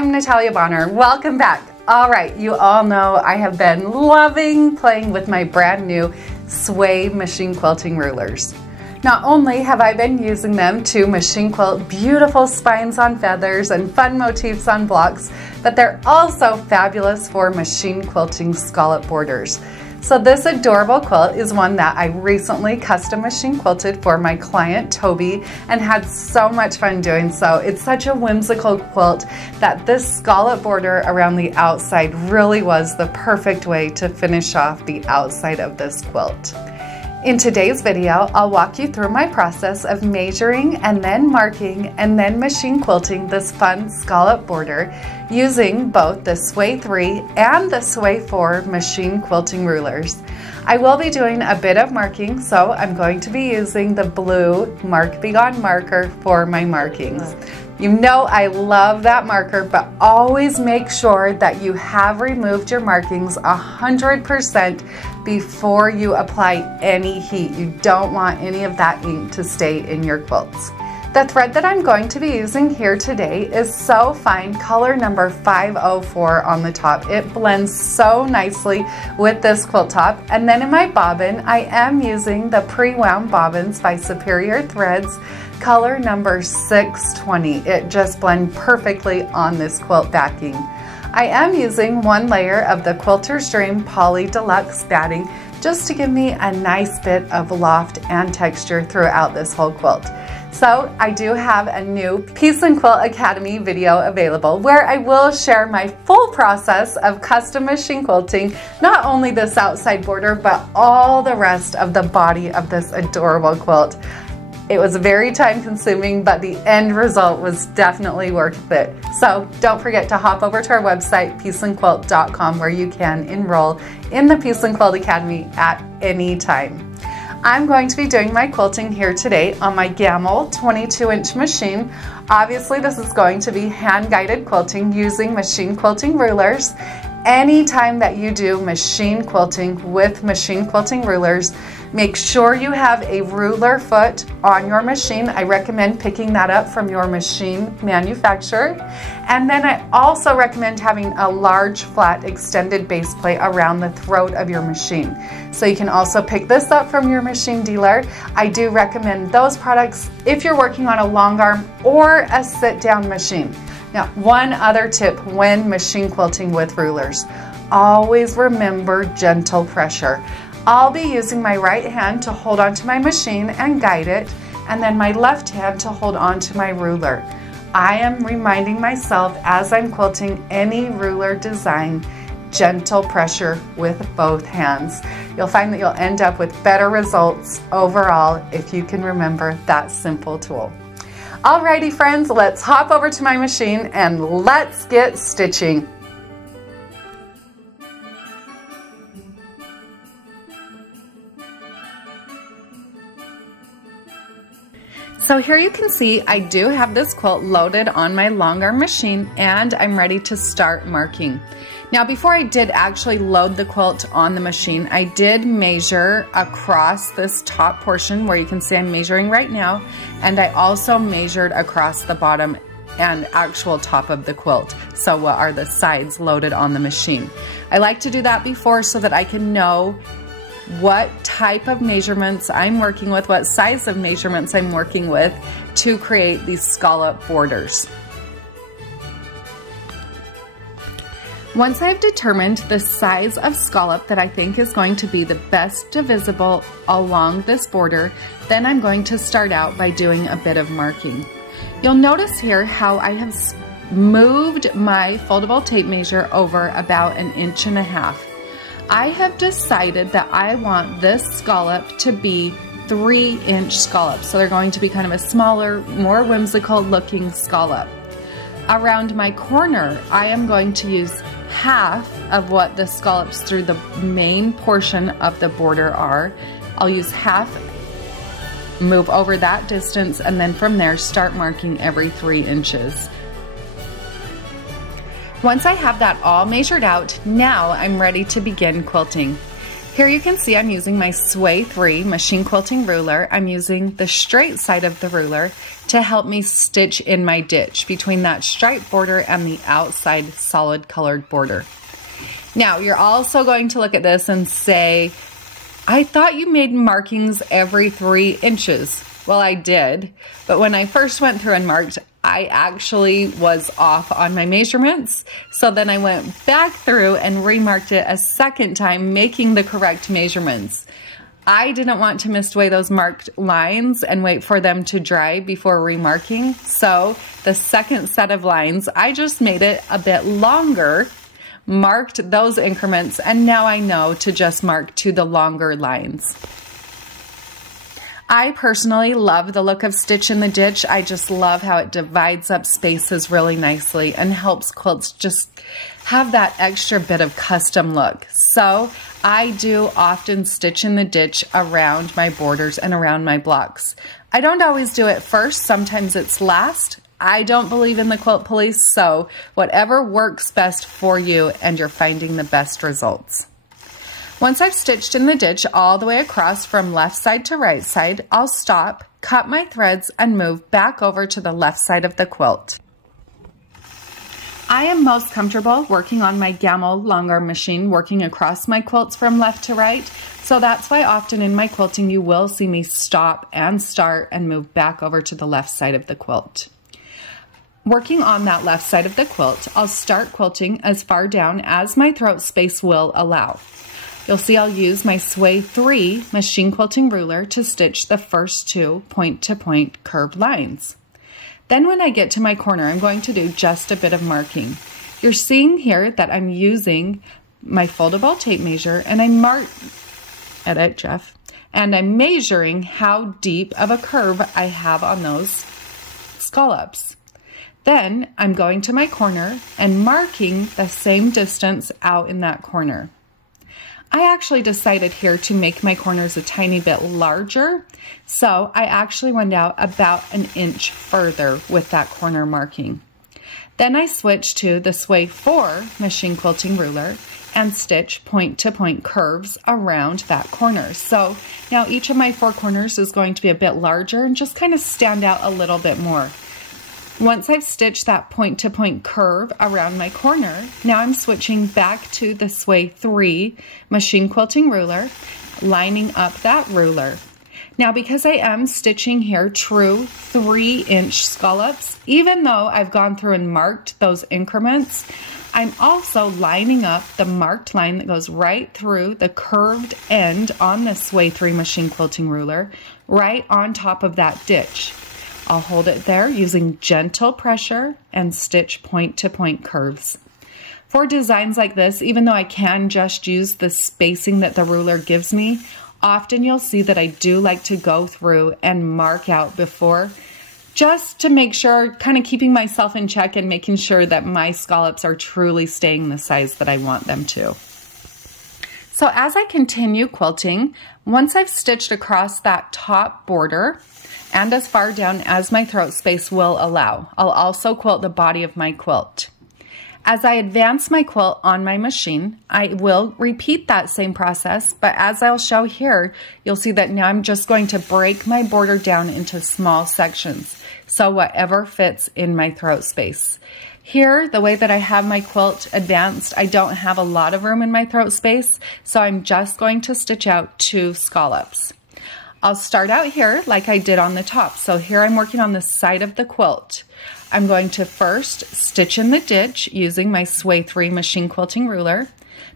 I'm Natalia Bonner. Welcome back. All right, you all know I have been loving playing with my brand new Sway machine quilting rulers. Not only have I been using them to machine quilt beautiful spines on feathers and fun motifs on blocks, but they're also fabulous for machine quilting scallop borders. So this adorable quilt is one that I recently custom machine quilted for my client Toby and had so much fun doing so. It's such a whimsical quilt that this scallop border around the outside really was the perfect way to finish off the outside of this quilt. In today's video, I'll walk you through my process of measuring and then marking and then machine quilting this fun scallop border using both the Sway 3 and the Sway 4 machine quilting rulers. I will be doing a bit of marking, so I'm going to be using the blue Mark Be Gone marker for my markings. You know I love that marker, but always make sure that you have removed your markings 100% before you apply any heat. You don't want any of that ink to stay in your quilts. The thread that I'm going to be using here today is So Fine color number 504 on the top. It blends so nicely with this quilt top. And then in my bobbin, I am using the pre-wound bobbins by Superior Threads, color number 620. It just blends perfectly on this quilt backing. I am using one layer of the Quilter's Dream Poly Deluxe batting just to give me a nice bit of loft and texture throughout this whole quilt. So I do have a new PNQ Academy video available where I will share my full process of custom machine quilting, not only this outside border, but all the rest of the body of this adorable quilt. It was very time consuming, but the end result was definitely worth it. So don't forget to hop over to our website, peaceandquilt.com, where you can enroll in the PNQ Academy at any time. I'm going to be doing my quilting here today on my Gamble 22-inch machine. Obviously, this is going to be hand-guided quilting using machine quilting rulers. Anytime that you do machine quilting with machine quilting rulers, make sure you have a ruler foot on your machine. I recommend picking that up from your machine manufacturer. And then I also recommend having a large flat extended base plate around the throat of your machine. So you can also pick this up from your machine dealer. I do recommend those products if you're working on a long arm or a sit-down machine. Now, one other tip when machine quilting with rulers, always remember gentle pressure. I'll be using my right hand to hold onto my machine and guide it, and then my left hand to hold onto my ruler. I am reminding myself as I'm quilting any ruler design, gentle pressure with both hands. You'll find that you'll end up with better results overall if you can remember that simple tool. Alrighty friends, let's hop over to my machine and let's get stitching. So here you can see I do have this quilt loaded on my long arm machine and I'm ready to start marking. Now before I did actually load the quilt on the machine, I did measure across this top portion where you can see I'm measuring right now, and I also measured across the bottom and actual top of the quilt. So what are the sides loaded on the machine? I like to do that before so that I can know what type of measurements I'm working with, what size of measurements I'm working with to create these scallop borders. Once I've determined the size of scallop that I think is going to be the best divisible along this border, then I'm going to start out by doing a bit of marking. You'll notice here how I have moved my foldable tape measure over about 1.5 inches. I have decided that I want this scallop to be 3-inch scallops. So they're going to be kind of a smaller, more whimsical looking scallop. Around my corner, I am going to use half of what the scallops through the main portion of the border are. I'll use half, move over that distance, and then from there start marking every 3 inches. Once I have that all measured out, now I'm ready to begin quilting. Here you can see I'm using my Sway 3 machine quilting ruler. I'm using the straight side of the ruler to help me stitch in my ditch between that stripe border and the outside solid colored border. Now, you're also going to look at this and say, I thought you made markings every 3 inches. Well, I did, but when I first went through and marked, I actually was off on my measurements. So then I went back through and remarked it a second time, making the correct measurements. I didn't want to mistake those marked lines and wait for them to dry before remarking. So the second set of lines, I just made it a bit longer, marked those increments, and now I know to just mark to the longer lines. I personally love the look of Stitch in the Ditch. I just love how it divides up spaces really nicely and helps quilts just have that extra bit of custom look. So I do often stitch in the ditch around my borders and around my blocks. I don't always do it first, sometimes it's last. I don't believe in the quilt police, so whatever works best for you and you're finding the best results. Once I've stitched in the ditch all the way across from left side to right side, I'll stop, cut my threads, and move back over to the left side of the quilt. I am most comfortable working on my Gamma long arm machine, working across my quilts from left to right, so that's why often in my quilting you will see me stop and start and move back over to the left side of the quilt. Working on that left side of the quilt, I'll start quilting as far down as my throat space will allow. You'll see I'll use my Sway 3 machine quilting ruler to stitch the first 2 point-to-point curved lines. Then when I get to my corner, I'm going to do just a bit of marking. You're seeing here that I'm using my foldable tape measure and I'm measuring how deep of a curve I have on those scallops. Then I'm going to my corner and marking the same distance out in that corner. I actually decided here to make my corners a tiny bit larger, so I actually went out about 1 inch further with that corner marking. Then I switched to the Sway 4 machine quilting ruler and stitch point-to-point curves around that corner. So now each of my 4 corners is going to be a bit larger and just kind of stand out a little bit more. Once I've stitched that point-to-point curve around my corner, now I'm switching back to the Sway 3 machine quilting ruler, lining up that ruler. Now because I am stitching here true 3-inch scallops, even though I've gone through and marked those increments, I'm also lining up the marked line that goes right through the curved end on the Sway 3 machine quilting ruler, right on top of that ditch. I'll hold it there using gentle pressure and stitch point-to-point curves. For designs like this, even though I can just use the spacing that the ruler gives me, often you'll see that I do like to go through and mark out before, just to make sure, kind of keeping myself in check and making sure that my scallops are truly staying the size that I want them to. So as I continue quilting, once I've stitched across that top border, and as far down as my throat space will allow, I'll also quilt the body of my quilt. As I advance my quilt on my machine, I will repeat that same process, but as I'll show here, you'll see that now I'm just going to break my border down into small sections, so whatever fits in my throat space. Here, the way that I have my quilt advanced, I don't have a lot of room in my throat space, so I'm just going to stitch out 2 scallops. I'll start out here like I did on the top. So here I'm working on the side of the quilt. I'm going to first stitch in the ditch using my Sway 3 machine quilting ruler.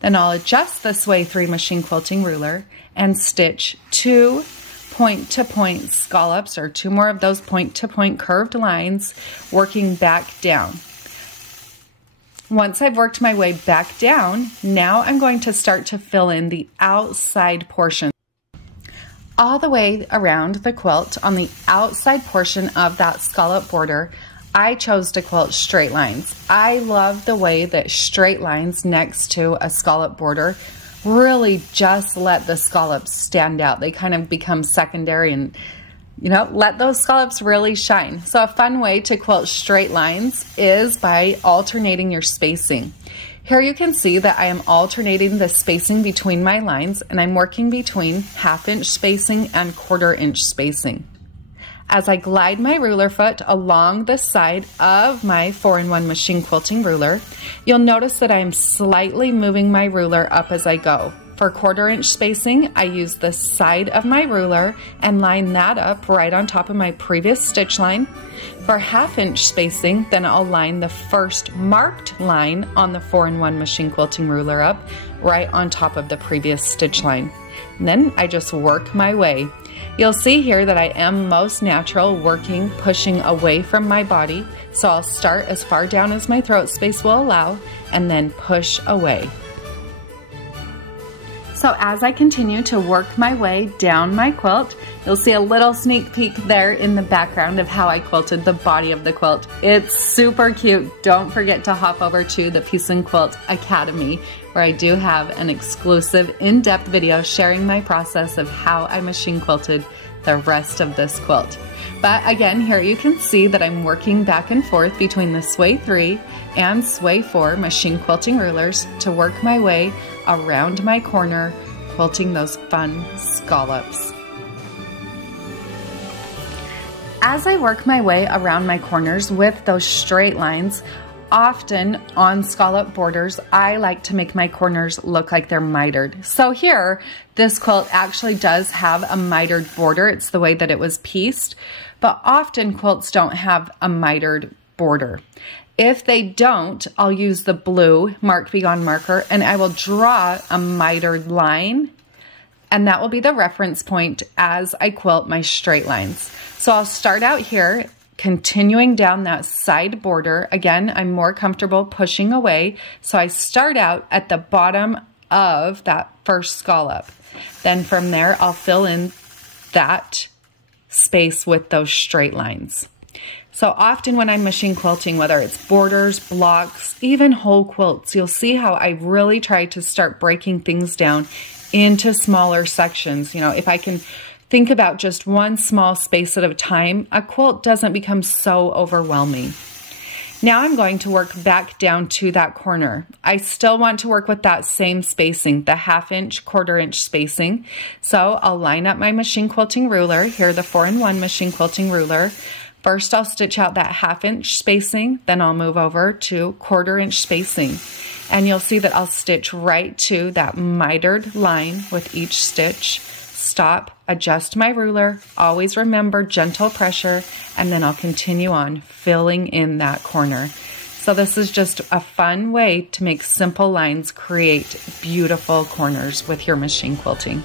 Then I'll adjust the Sway 3 machine quilting ruler and stitch 2 point-to-point scallops, or 2 more of those point-to-point curved lines, working back down. Once I've worked my way back down, now I'm going to start to fill in the outside portion. All the way around the quilt, on the outside portion of that scallop border, I chose to quilt straight lines. I love the way that straight lines next to a scallop border really just let the scallops stand out. They kind of become secondary and, you know, let those scallops really shine. So a fun way to quilt straight lines is by alternating your spacing. Here you can see that I am alternating the spacing between my lines, and I'm working between 1/2 inch spacing and 1/4 inch spacing. As I glide my ruler foot along the side of my 4-in-1 machine quilting ruler, you'll notice that I am slightly moving my ruler up as I go. For 1/4 inch spacing, I use the side of my ruler and line that up right on top of my previous stitch line. For 1/2 inch spacing, then I'll line the first marked line on the 4-in-1 machine quilting ruler up right on top of the previous stitch line. And then I just work my way. You'll see here that I am most natural, working, pushing away from my body. So I'll start as far down as my throat space will allow and then push away. So as I continue to work my way down my quilt, you'll see a little sneak peek there in the background of how I quilted the body of the quilt. It's super cute. Don't forget to hop over to the PNQ Academy, where I do have an exclusive in-depth video sharing my process of how I machine quilted the rest of this quilt. But again, here you can see that I'm working back and forth between the Sway 3 and Sway 4 machine quilting rulers to work my way around my corner, quilting those fun scallops. As I work my way around my corners with those straight lines, often on scallop borders, I like to make my corners look like they're mitered. So here, this quilt actually does have a mitered border. It's the way that it was pieced, but often quilts don't have a mitered border. If they don't, I'll use the blue Mark Beyond marker and I will draw a mitered line, and that will be the reference point as I quilt my straight lines. So I'll start out here, continuing down that side border. Again, I'm more comfortable pushing away, so I start out at the bottom of that first scallop. Then from there, I'll fill in that space with those straight lines. So often when I'm machine quilting, whether it's borders, blocks, even whole quilts, you'll see how I really try to start breaking things down into smaller sections. You know, if I can think about just one small space at a time, a quilt doesn't become so overwhelming. Now I'm going to work back down to that corner. I still want to work with that same spacing, the 1/2 inch, 1/4 inch spacing. So I'll line up my machine quilting ruler, here the 4-in-1 machine quilting ruler. First I'll stitch out that 1/2 inch spacing, then I'll move over to 1/4 inch spacing. And you'll see that I'll stitch right to that mitered line with each stitch. Stop, adjust my ruler, always remember gentle pressure, and then I'll continue on filling in that corner. So this is just a fun way to make simple lines create beautiful corners with your machine quilting.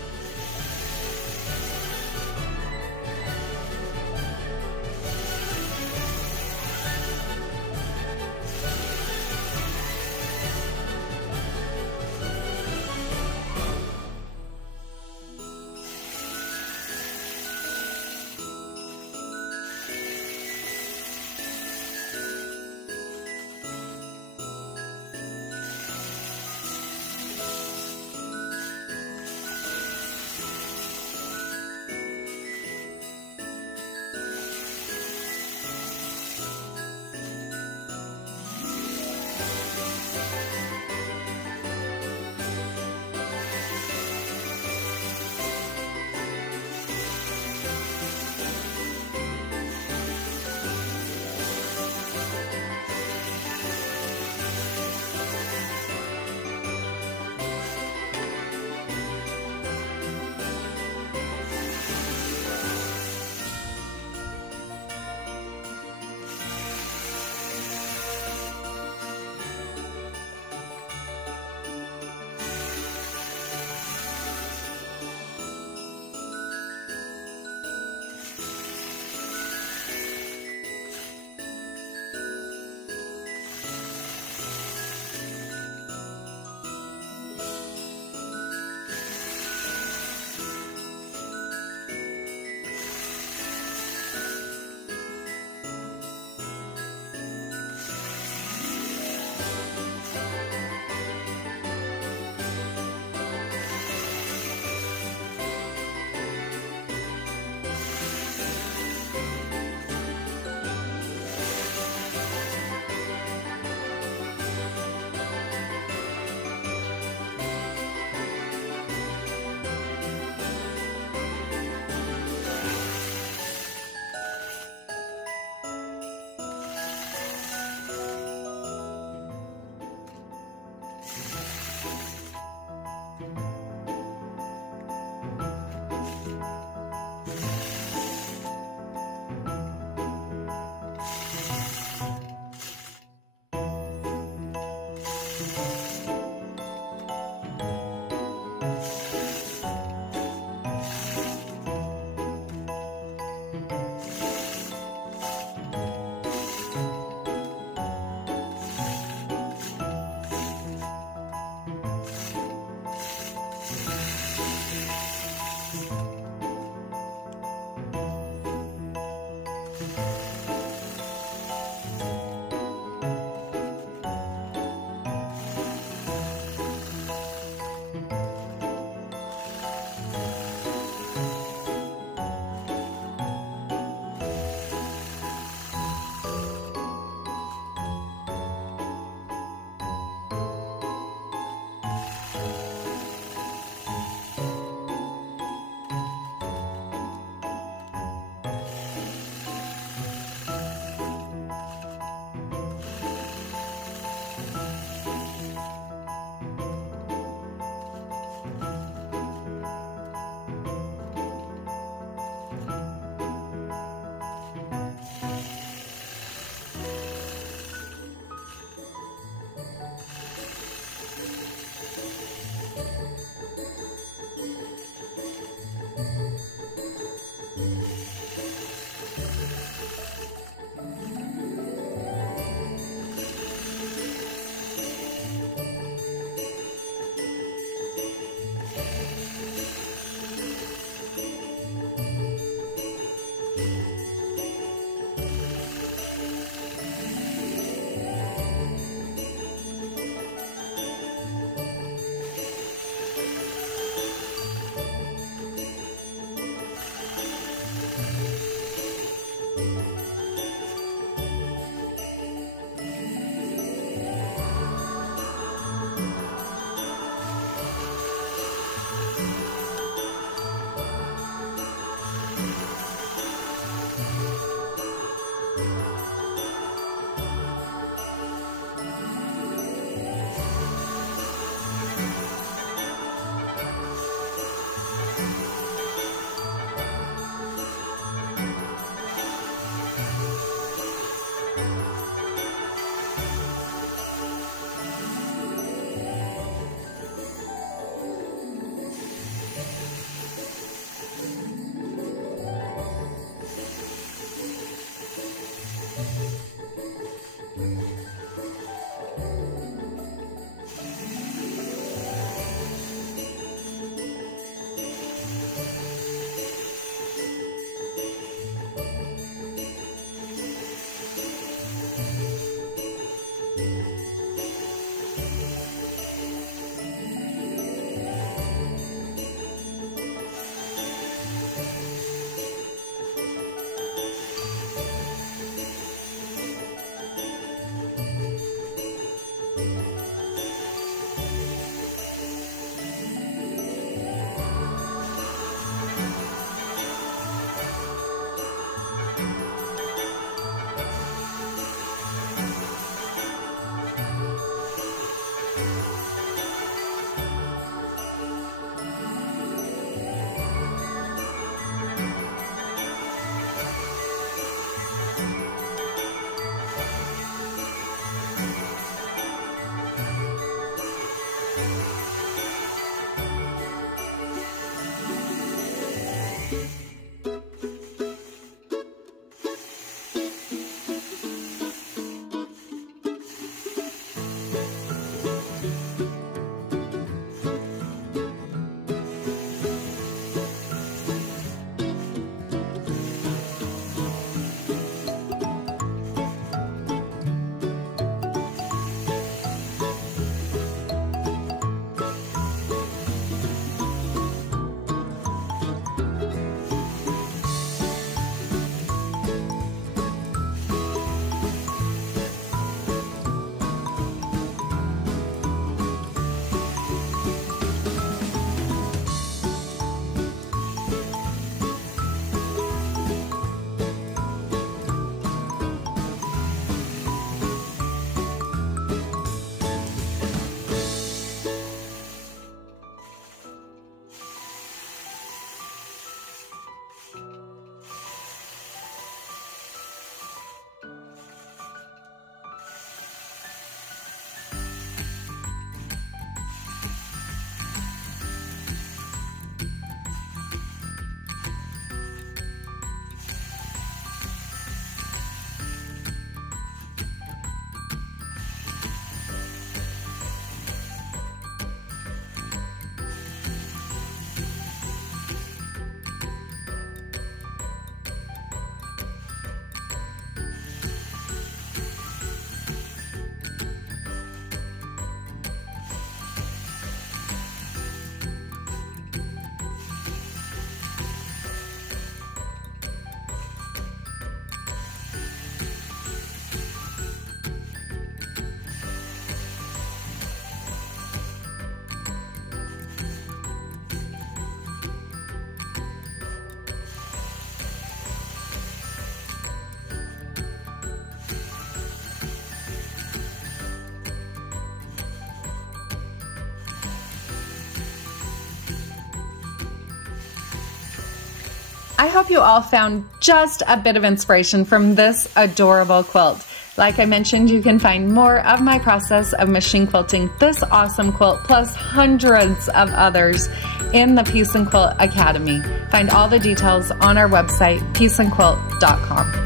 I hope you all found just a bit of inspiration from this adorable quilt. Like I mentioned, you can find more of my process of machine quilting this awesome quilt, plus hundreds of others, in the PNQ Academy. Find all the details on our website, peaceandquilt.com.